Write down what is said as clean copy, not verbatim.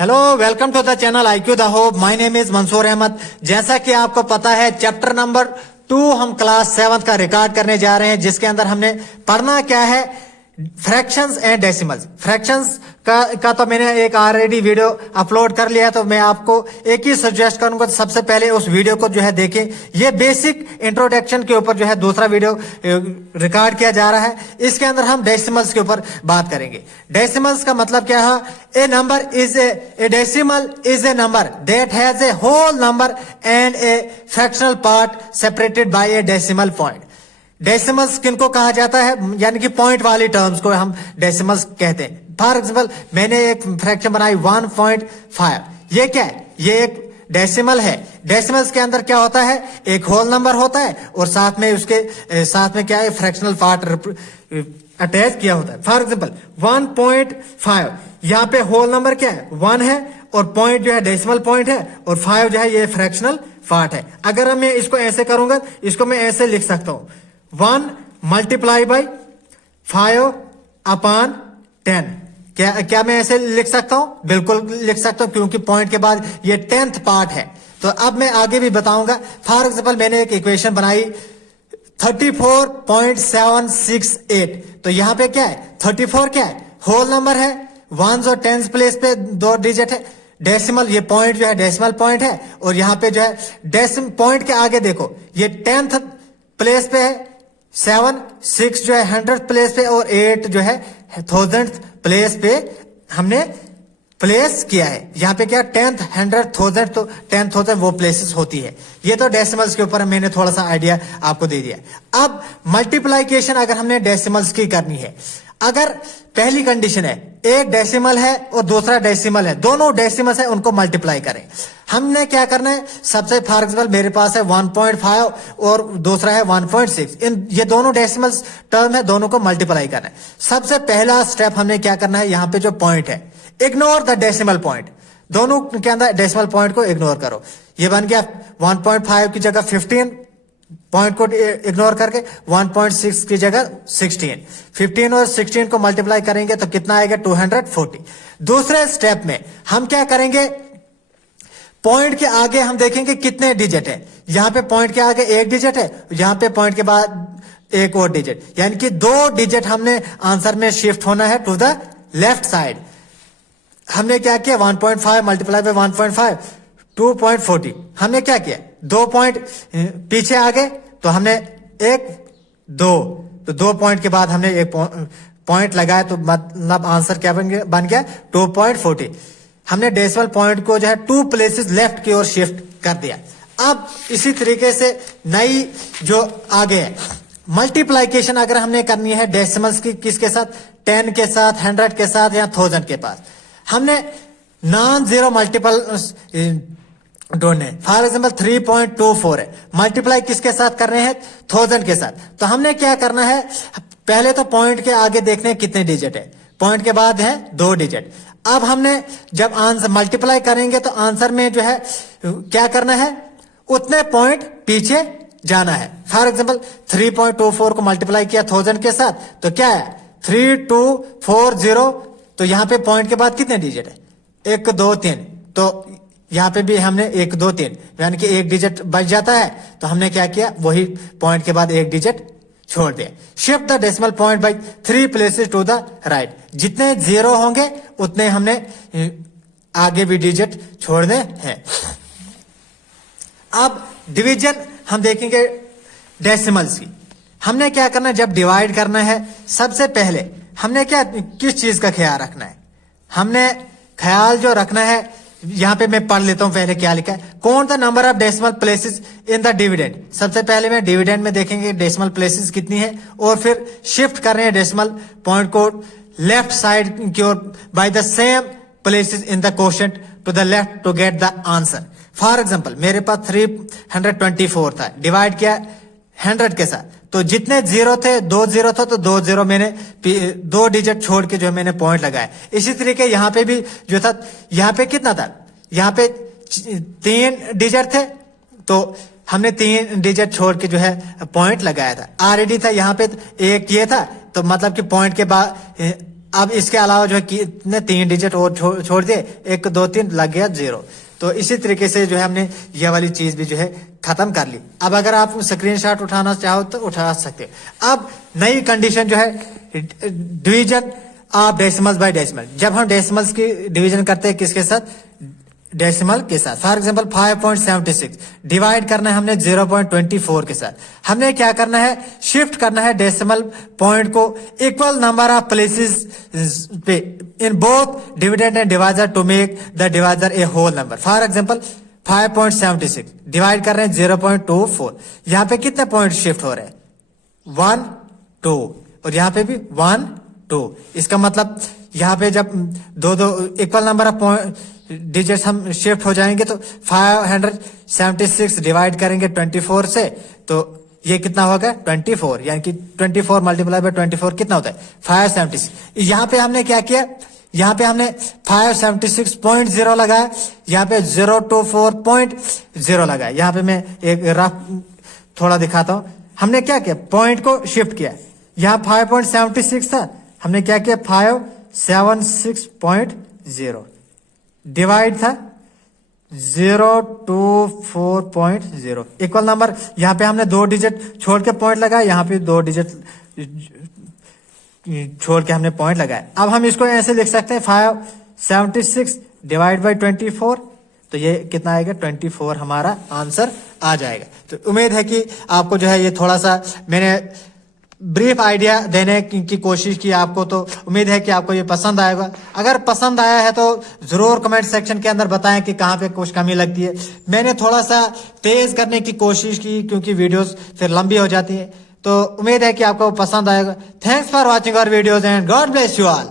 Hello, welcome to the channel IQ the hope. My name is Mansoor Ahmad. जैसा कि आपको पता है, चैप्टर नंबर 2 हम क्लास 7 का रिकॉर्ड करने जा रहे हैं, जिसके अंदर हमने पढ़ना क्या है, फ्रैक्शंस एंड डेसिमल्स। फ्रैक्शंस का तो मैंने एक ऑलरेडी वीडियो अपलोड कर लिया है, तो मैं आपको एक ही सजेस्ट करूंगा, तो सबसे पहले उस वीडियो को जो है देखें। ये बेसिक इंट्रोडक्शन के ऊपर जो है दूसरा वीडियो रिकॉर्ड किया जा रहा है। इसके अंदर हम डेसिमल्स के ऊपर बात करेंगे। डेसिमल्स का मतलब क्या है? A number is a decimal is a number that has a whole number and a fractional part separated by a decimal point. Decimals किनको कहा जाता है? यानी कि पॉइंट वाली टर्म्स को हम डेसिमल्स कहते हैं। फॉर एग्जाम्पल, मैंने एक फ्रैक्शन बनाई 1.5। ये क्या है? ये एक डेसिमल है। डेसिमल्स के अंदर क्या होता है? एक होल नंबर होता है और साथ में उसके साथ में क्या है, फ्रैक्शनल पार्ट अटैच किया होता है। फॉर एग्जाम्पल 1.5, यहाँ पे होल नंबर क्या है? 1 है और पॉइंट जो है डेसिमल पॉइंट है और 5 जो है ये फ्रैक्शनल पार्ट है। अगर मैं इसको ऐसे करूंगा, इसको मैं ऐसे लिख सकता हूं, 1 मल्टीप्लाई बाई 5 अपॉन 10। क्या मैं ऐसे लिख सकता हूं? बिल्कुल लिख सकता हूं, क्योंकि पॉइंट के बाद ये 10th पार्ट है। तो अब मैं आगे भी बताऊंगा। फॉर एग्जाम्पल, मैंने एक इक्वेशन बनाई 34.768। तो यहां पे क्या है? 34 क्या है? होल नंबर है, 1s और 10s प्लेस पे 2 डिजिट है। डेसिमल, ये पॉइंट जो है डेसिमल पॉइंट है और यहां पे जो है डेसिमल पॉइंट के आगे देखो, ये 10th प्लेस पे है, 7, 6 जो है 100th प्लेस पे और 8 जो है 1000th प्लेस पे हमने प्लेस किया है। यहाँ पे क्या 10th, 100th, 1000, तो 10,000 वो प्लेसेस होती है। ये तो डेसिमल्स के ऊपर मैंने थोड़ा सा आइडिया आपको दे दिया। अब मल्टीप्लाइकेशन अगर हमने डेसिमल्स की करनी है, अगर पहली कंडीशन है एक डेसिमल है और दूसरा डेसिमल है, दोनों डेसिमल्स है, उनको मल्टीप्लाई करें। हमने क्या करना है? सबसे फॉर एग्जाम्पल मेरे पास है 1.5 और दूसरा है 1.6। ये दोनों डेसिमल्स टर्म है, दोनों को मल्टीप्लाई करना है। सबसे पहला स्टेप हमने क्या करना है? यहाँ पे जो पॉइंट है, इग्नोर द डेसिमल पॉइंट। दोनों के अंदर डेसिमल पॉइंट को इग्नोर करो। ये बन गया 1.5 की जगह 15 पॉइंट को इग्नोर करके 1.6 की जगह 16। 15 और 16 को मल्टीप्लाई करेंगे तो कितना आएगा? 240। दूसरे स्टेप में हम क्या करेंगे? पॉइंट के आगे हम देखेंगे कितने डिजिट है। यहां पे पॉइंट के आगे एक डिजिट है, यहां पे पॉइंट के बाद एक और डिजिट, यानी कि 2 डिजिट हमने आंसर में शिफ्ट होना है टू द लेफ्ट साइड। हमने क्या किया? 1.5 मल्टीप्लाई बाय 1.5, 2.40। हमने क्या किया? 2 पॉइंट पीछे आ गए, तो हमने 1, 2, तो 2 पॉइंट के बाद हमने एक पॉइंट लगाया, तो मतलब आंसर क्या बन गया? 2.40। हमने डेसिमल पॉइंट को जो है 2 प्लेसेस लेफ्ट की ओर शिफ्ट कर दिया। अब इसी तरीके से नई जो आगे है मल्टीप्लाइकेशन अगर हमने करनी है डेसिमल्स की, किसके साथ? 10 के साथ, 100 के साथ या 1000 के पास। हमने नॉन जीरो मल्टीपल ढूंढने। फॉर एग्जाम्पल 3.24 है, मल्टीप्लाई किसके साथ कर रहे हैं? 1000 के साथ। तो हमने क्या करना है? पहले तो पॉइंट के आगे देखने कितने डिजिट है, पॉइंट के बाद है 2 डिजिट। अब हमने जब आंसर मल्टीप्लाई करेंगे तो आंसर में जो है क्या करना है? उतने पॉइंट पीछे जाना है। फॉर एग्जाम्पल 3.24 को मल्टीप्लाई किया 1000 के साथ, तो क्या है? 3240। तो यहां पे पॉइंट के बाद कितने डिजिट है? 1, 2, 3। तो यहां पे भी हमने 1, 2, 3 यानी कि एक डिजिट बच जाता है। तो हमने क्या किया? वही पॉइंट के बाद एक डिजिट छोड़ दिया। Shift the decimal point by 3 places to the right. जितने 0 होंगे उतने हमने आगे भी डिजिट छोड़ने हैं। अब डिवीजन हम देखेंगे डेसिमल्स की। हमने क्या करना है? जब डिवाइड करना है, सबसे पहले हमने किस चीज का ख्याल रखना है? हमने ख्याल जो रखना है, यहां पे मैं पढ़ लेता हूं पहले क्या लिखा है। कौन the number of decimal places in the dividend. सबसे पहले में डिविडेंड में देखेंगे डेसिमल प्लेसेस कितनी है, और फिर शिफ्ट कर रहे हैं डेसिमल पॉइंट को लेफ्ट साइड की ओर by the same places in the quotient to the left to get the answer. For example मेरे पास 324 था, डिवाइड किया 100 के साथ, तो जितने 0 थे 2 0 था, तो 2 0 मैंने 2 डिजिट छोड़ के जो मैंने पॉइंट लगाया। इसी तरीके यहां पे भी जो था, यहां पे कितना था? यहां पे 3 डिजिट थे, तो हमने 3 डिजिट छोड़ के जो है पॉइंट लगाया था। ऑलरेडी था यहां पे एक ये था, तो मतलब कि पॉइंट के बाद अब इसके अलावा जो है कितने 3 डिजिट और छोड़ दिए, 1 2 3 लग गया 0। तो इसी तरीके से जो है हमने ये वाली चीज भी जो है खत्म कर ली। अब अगर आप स्क्रीनशॉट उठाना चाहो तो उठा सकते हो। अब नई कंडीशन जो है division of decimals by decimal. जब हम डेसिमल्स की डिवीजन करते हैं किसके साथ, डेसिमल के साथ। फॉर एग्जांपल 5.76 डिवाइड करना है हमने 0.24 के साथ। हमने क्या करना है, शिफ्ट करना है डेसिमल पॉइंट को इक्वल नंबर ऑफ प्लेसेस पे in both dividend and divisor to make the divisor a whole number. For example 5.76 divide कर रहे हैं 0.24, यहां पे कितने पॉइंट शिफ्ट हो रहे हैं, 1 2, और यहां पे भी 1 2। इसका मतलब यहां पे जब दो equal number of point digits हम शिफ्ट हो जाएंगे तो 576 डिवाइड करेंगे 24 से, तो ये कितना होगा 24, यानी कि 24 मल्टीप्लाई बाय 24 कितना होता है 576। यहां पे हमने क्या किया, यहां पे हमने 576.0 लगाया, यहां पे 024.0 लगाया। यहां पे मैं एक रफ थोड़ा दिखाता हूं। हमने क्या किया, पॉइंट को शिफ्ट किया। यहां 5.76 था, हमने क्या किया 576.0 डिवाइड था 024.0 इक्वल नंबर। यहां पे हमने 2 डिजिट छोड़ के पॉइंट लगाया, यहां पे 2 डिजिट छोड़ के हमने पॉइंट लगाया। अब हम इसको ऐसे लिख सकते हैं 576 डिवाइड बाय 24, तो ये कितना आएगा 24 हमारा आंसर आ जाएगा। तो उम्मीद है कि आपको जो है ये थोड़ा सा मैंने ब्रीफ आइडिया देने की कोशिश की आपको, तो उम्मीद है कि आपको ये पसंद आएगा। अगर पसंद आया है तो जरूर कमेंट सेक्शन के अंदर बताएं कि कहाँ पे कुछ कमी लगती है। मैंने थोड़ा सा तेज करने की कोशिश की क्योंकि वीडियोस फिर लंबी हो जाती है। तो उम्मीद है कि आपको पसंद आएगा। Thanks for watching our videos and God bless you all.